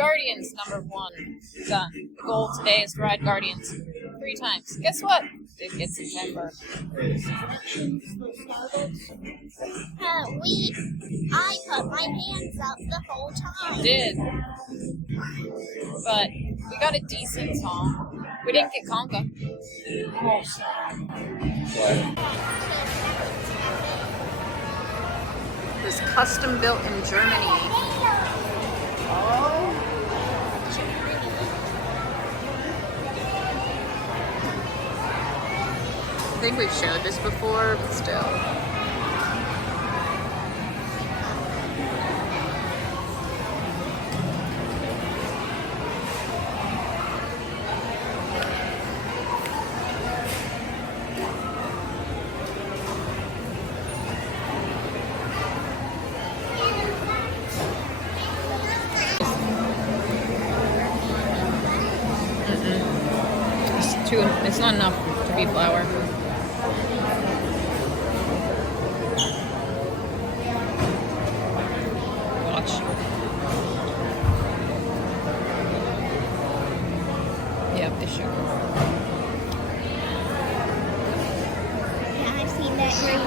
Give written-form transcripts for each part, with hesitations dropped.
Guardians #1. Done. The goal today is to ride Guardians 3 times. Guess what? Did get September. I put my hands up the whole time. You did. But we got a decent song. We didn't get conga. It was custom built in Germany. Oh. I think we've showed this before, but still. It's not enough to be flour. Watch. Yep, it's sugar. Yeah, I've seen that ring.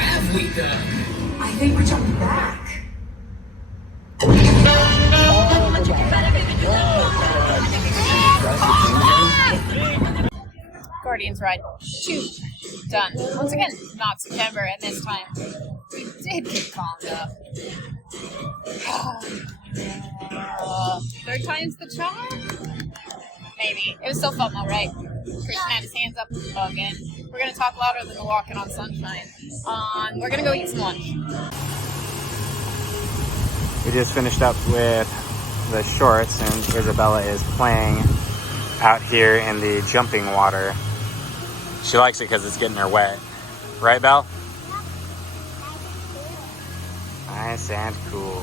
Have we done? I think we're jumping back. Guardians Ride 2. Done. Once again, not September, and this time we did get conga. Third time's the charm? Maybe. It was still fun though, right? Christian had his hands up again. We're going to talk louder than the walking on sunshine. We're going to go eat some lunch. We just finished up with the shorts, and Isabella is playing out here in the jumping water. She likes it because it's getting her wet. Right, Belle? Nice and cool.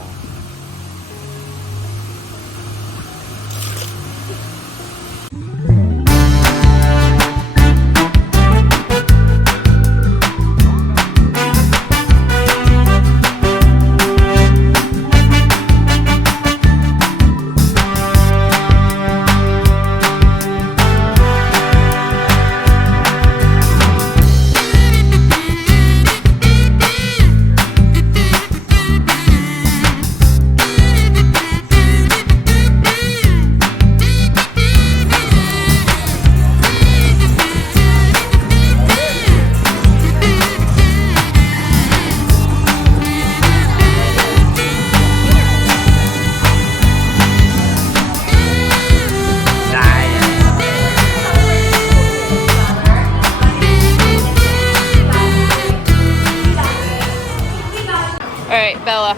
Alright, Bella.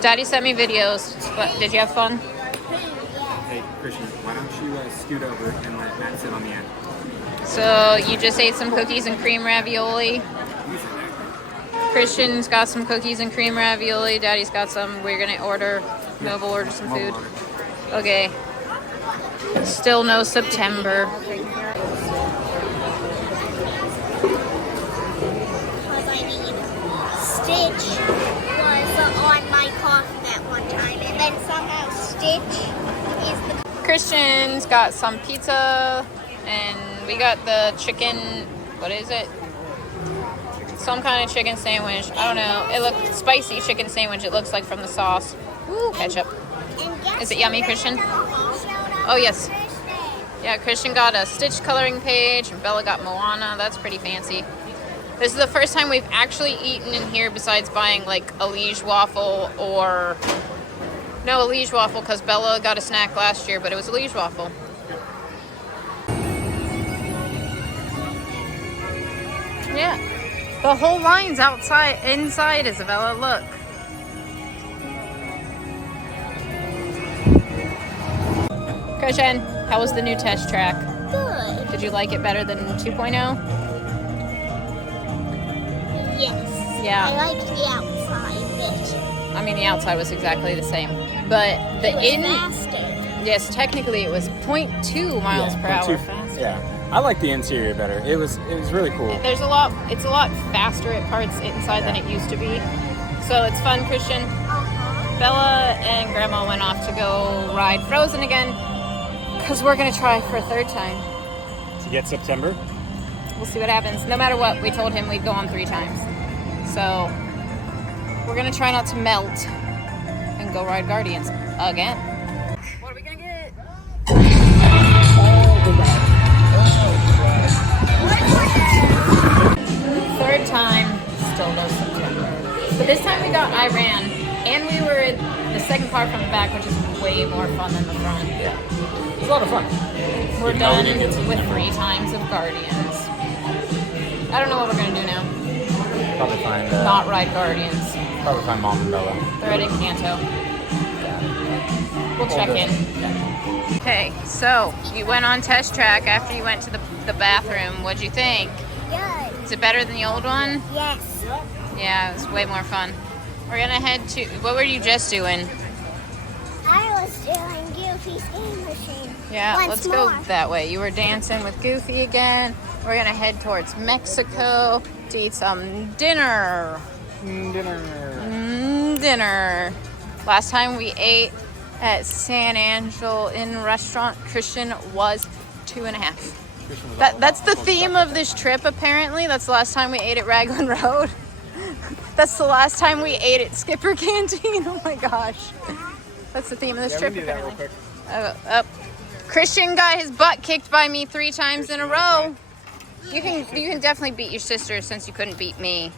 Daddy sent me videos. But did you have fun? Hey, Christian, why don't you scoot over and let Matt sit on the end? So, you just ate some cookies and cream ravioli. Christian's got some cookies and cream ravioli. Daddy's got some. We're gonna order. Mobile order some food. Okay. Still no September. Stitch was on my coffin at one time, and then somehow Stitch is the... Christian's got some pizza, and we got the chicken, what is it? Some kind of chicken sandwich. I don't know. It looked spicy chicken sandwich, it looks like, from the sauce. Ooh, ketchup. Is it yummy, Christian? Oh, yes. Yeah, Christian got a Stitch coloring page, and Bella got Moana. That's pretty fancy. This is the first time we've actually eaten in here besides buying like a Liege waffle or... No, a Liege waffle because Bella got a snack last year, but it was a Liege waffle. Yeah. The whole line's outside, inside, Isabella, look. Christian, how was the new test track? Good. Did you like it better than 2.0? Yes. Yeah. I liked the outside bit. I mean, the outside was exactly the same. But the It was faster. Yes, technically it was 0.2 miles per hour faster. Yeah. I like the interior better. It was really cool. It's a lot faster at parts inside than it used to be. So it's fun, Christian. Bella and Grandma went off to go ride Frozen again because we're going to try for a third time. To get September? We'll see what happens. No matter what, we told him we'd go on 3 times. So we're going to try not to melt and go ride Guardians again. What are we going to get? Third time, still no September. But this time we got Iran, and we were at the second part from the back, which is way more fun than the front. Yeah. It was a lot of fun. We're done with 3 times of Guardians. I don't know what we're going to do now. Probably find... Not ride Guardians. Probably find Mom and Bella. They're at Encanto. We'll check in. Okay, so you went on test track after you went to the bathroom. What'd you think? Good. Is it better than the old one? Yes. Yeah, it was way more fun. We're gonna head to... What were you just doing? I was doing Goofy's game machine. Yeah, Once let's more. go that way. You were dancing with Goofy again. We're gonna head towards Mexico to eat some dinner. Dinner. Last time we ate at San Angel Inn restaurant, Christian was 2.5. That's the theme of this trip, apparently. That's the last time we ate at Raglan Road. That's the last time we ate at Skipper Canteen. Oh my gosh. That's the theme of this trip, apparently. Christian got his butt kicked by me 3 times in a row. You can definitely beat your sister since you couldn't beat me.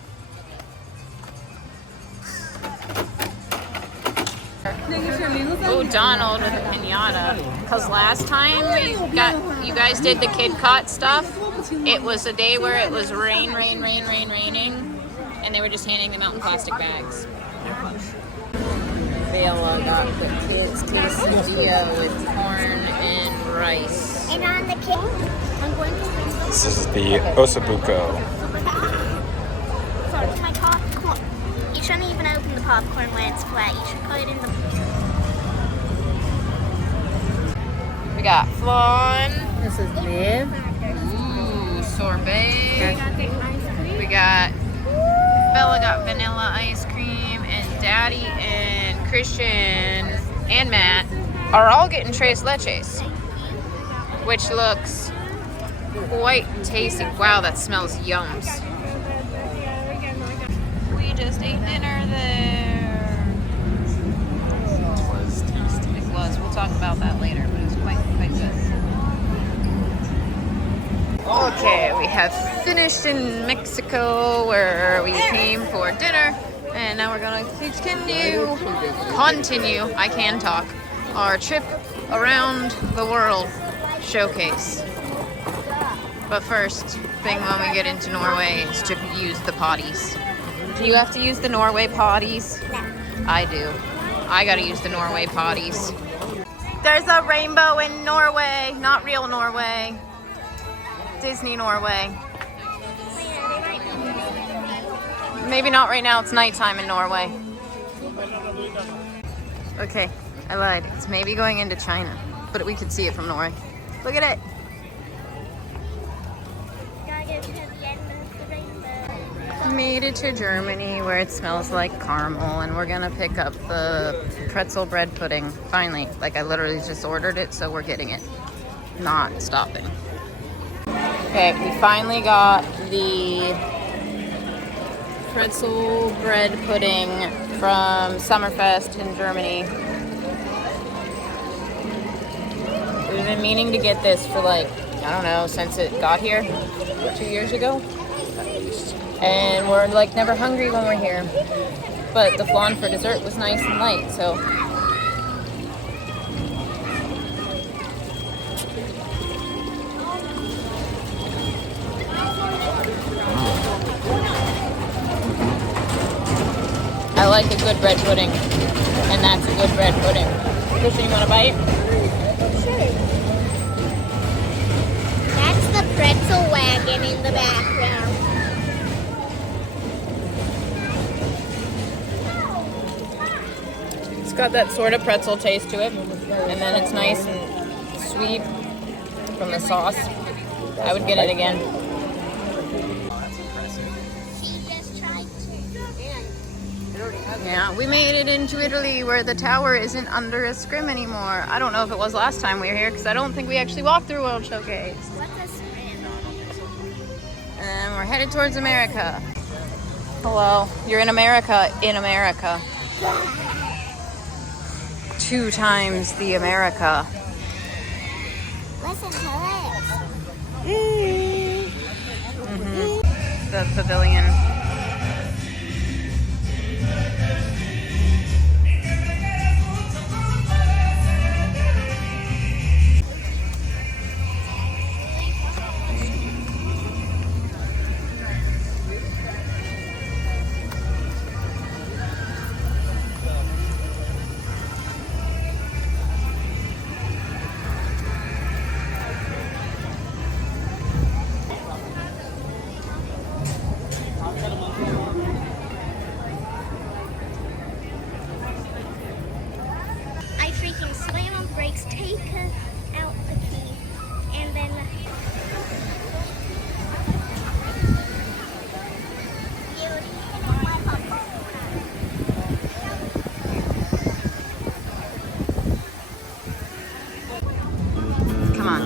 Oh, Donald with a pinata. Because last time you guys did the Kid Cot stuff, it was a day where it was raining, and they were just handing them out in plastic bags. Bella got the kids' quesadilla with corn and rice. And on the cake, I'm going to... This is the Osabuco. Sorry, my popcorn. You shouldn't even open the popcorn when it's flat. You should put it in the... We got flan. This is Liv. Ooh, sorbet. We got... Bella got vanilla ice cream, and Daddy and Christian and Matt are all getting tres leches, which looks quite tasty. Wow, that smells yums. We just ate dinner there. It was tasty. It was. We'll talk about that later, but it was quite good. Okay, we have finished in Mexico where we came for dinner, and now we're gonna continue, I can talk, our trip around the world showcase. But first thing when we get into Norway is to use the potties. Do you have to use the Norway potties? No. I do. I gotta use the Norway potties. There's a rainbow in Norway, not real Norway. Disney Norway. Maybe not right now, it's nighttime in Norway. Okay, I lied. It's maybe going into China, but we could see it from Norway. Look at it. Gotta go to the end of the rainbow. Made it to Germany where it smells like caramel, and we're gonna pick up the pretzel bread pudding. Finally, like I literally just ordered it, so we're getting it. Not stopping. Okay, we finally got the pretzel bread pudding from Sommerfest in Germany. We've been meaning to get this for like, I don't know, since it got here 2 years ago. And we're like never hungry when we're here. But the flan for dessert was nice and light, so. I like a good bread pudding, and that's a good bread pudding. Christian, you want a bite? Sure. That's the pretzel wagon in the background. It's got that sort of pretzel taste to it, and then it's nice and sweet from the sauce. I would get it again. She just tried to. Yeah, we made it into Italy where the tower isn't under a scrim anymore. I don't know if it was last time we were here because I don't think we actually walked through World Showcase. What's a spin? And we're headed towards America. Hello, you're in America, in America. 2 times the America. Listen to this. The pavilion. I freaking slam on brakes, take out the key, and then Come on.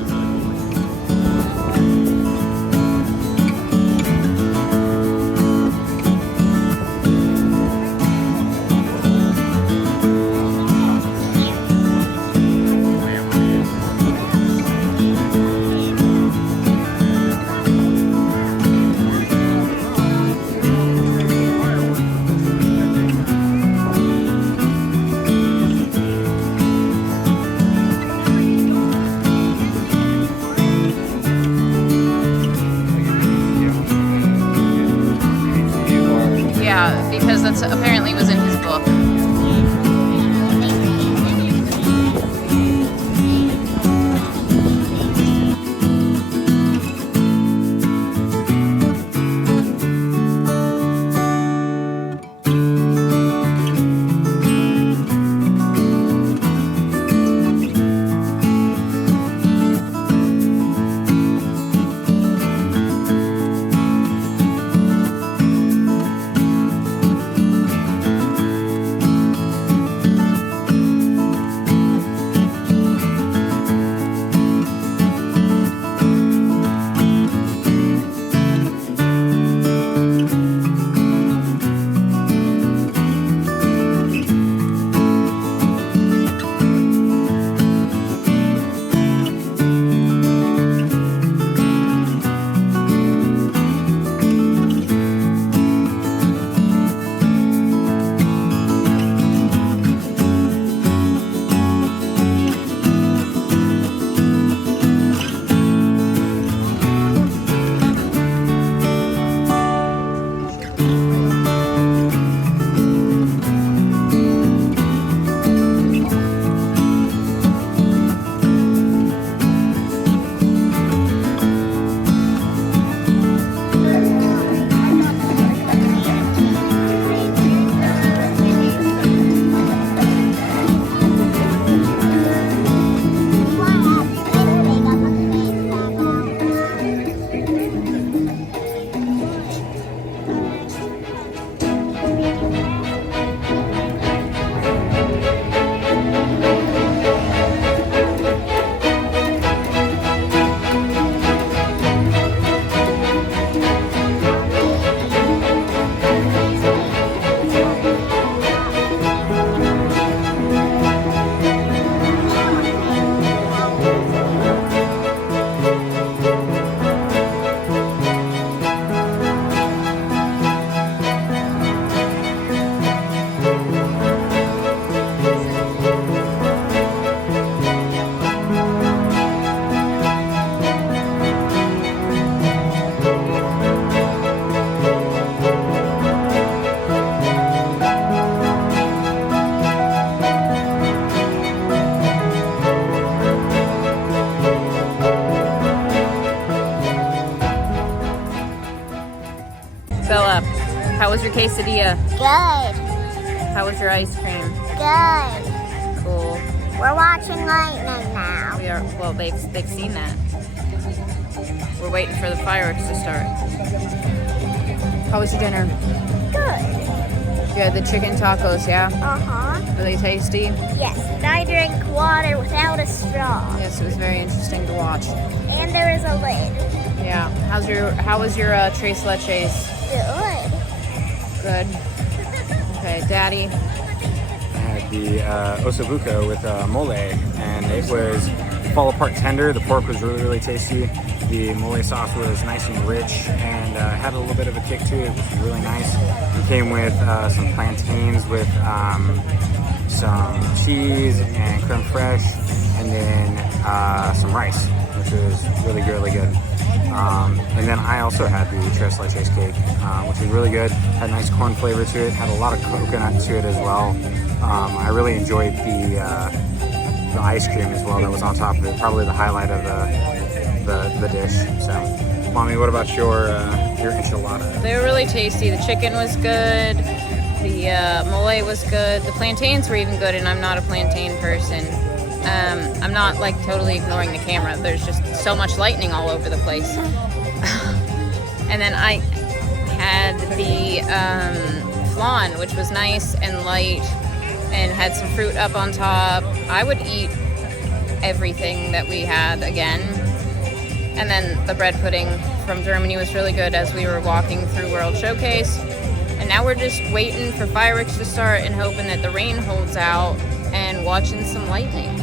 Yeah, because that's apparently was in his book. Bella, how was your quesadilla? good, How was your ice cream? good. Cool. We're watching lightning now. We are. Well, they've seen that. we're waiting for the fireworks to start. How was your dinner? Good. You had the chicken tacos, yeah? Uh-huh. Really tasty? Yes, and I drank water without a straw. Yes, it was very interesting to watch. And there is a lid. Yeah. How was your tres leches? Good. Good. Okay, Daddy. I had the ossobuco with mole, and it was fall apart tender. The pork was really, really tasty. The mole sauce was nice and rich and had a little bit of a kick to it, which was really nice. It came with some plantains with some cheese and creme fraiche, and then some rice, which was really, really good. And then I also had the tres leches cake, which was really good. Had a nice corn flavor to it. Had a lot of coconut to it as well. I really enjoyed the ice cream as well that was on top of it. Probably the highlight of the dish. So, Mommy, what about your enchilada? They were really tasty. The chicken was good. The mole was good. The plantains were even good, and I'm not a plantain person. I'm not like totally ignoring the camera. There's just so much lightning all over the place. And then I had the flan, which was nice and light and had some fruit up on top. I would eat everything that we had again. And then the bread pudding from Germany was really good as we were walking through World Showcase. And now we're just waiting for fireworks to start and hoping that the rain holds out and watching some lightning.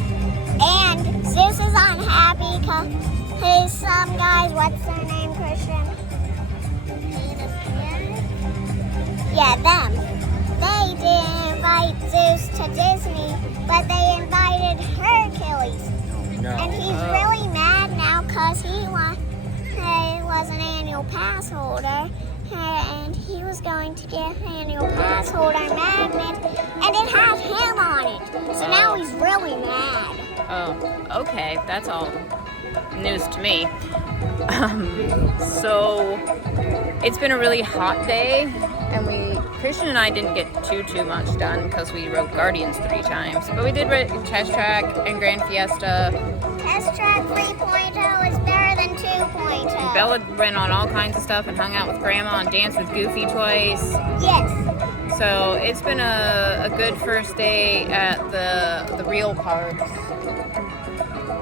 And Zeus is unhappy because some guys, what's their name, Christian? Yeah, them. They didn't invite Zeus to Disney, but they invited Hercules. No. And he's really mad now because he was an annual pass holder. And he was going to get an annual pass holder magnet, and it had him on it. So now he's really mad. Oh, okay. That's all news to me. So it's been a really hot day, and Christian and I didn't get too much done because we rode Guardians 3 times. But we did Test Track and Grand Fiesta. Test Track 3.0 is better than 2.0. Bella ran on all kinds of stuff and hung out with Grandma and danced with Goofy twice. Yes. So it's been a good first day at the real parks.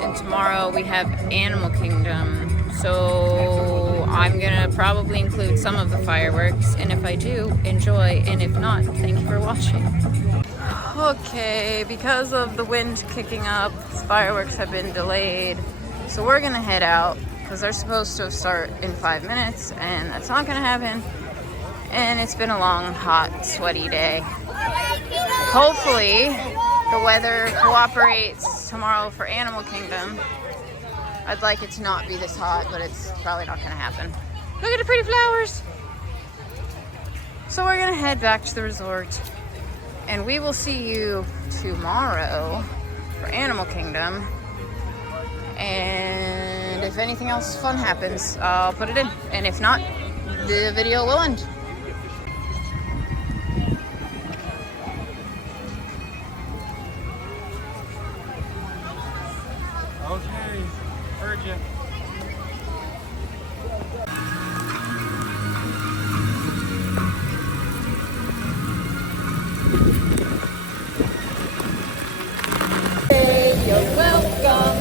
And tomorrow we have Animal Kingdom. So I'm gonna probably include some of the fireworks, and if I do, enjoy, and if not, thank you for watching. Okay, because of the wind kicking up, fireworks have been delayed. So we're gonna head out because they're supposed to start in 5 minutes, and that's not gonna happen. And it's been a long, hot, sweaty day. Hopefully the weather cooperates tomorrow for Animal Kingdom. I'd like it to not be this hot, but it's probably not gonna happen. Look at the pretty flowers. So we're gonna head back to the resort, and we will see you tomorrow for Animal Kingdom. And if anything else fun happens, I'll put it in. And if not, the video will end. Okay, heard you. Hey, you're welcome.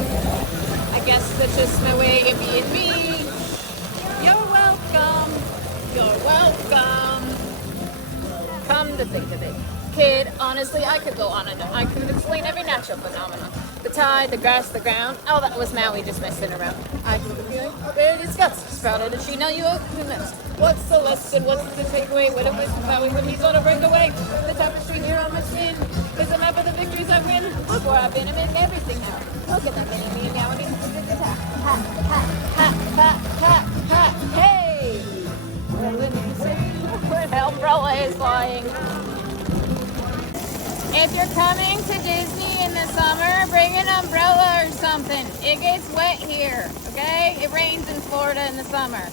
I guess that's just my way of being me. You're welcome. You're welcome. Come to think of it, kid, honestly, I could go on and on. I could explain every natural phenomenon. The tide, the grass, the ground. Oh, that was Maui just messing around. I can feel where it is guts. Sprouted a tree, now you open the nest. What's the lesson? What's the takeaway? What if it's Maui when he's on a breakaway? The tapestry here on my skin is a map of the victories I win. Before I've been, I'm in everything now. Look at that mini me now, and it's a good attack. Ha, ha, ha, ha, ha, ha, hey! When umbrella is flying. If you're coming to Disney in the summer, bring an umbrella or something. It gets wet here, okay? It rains in Florida in the summer.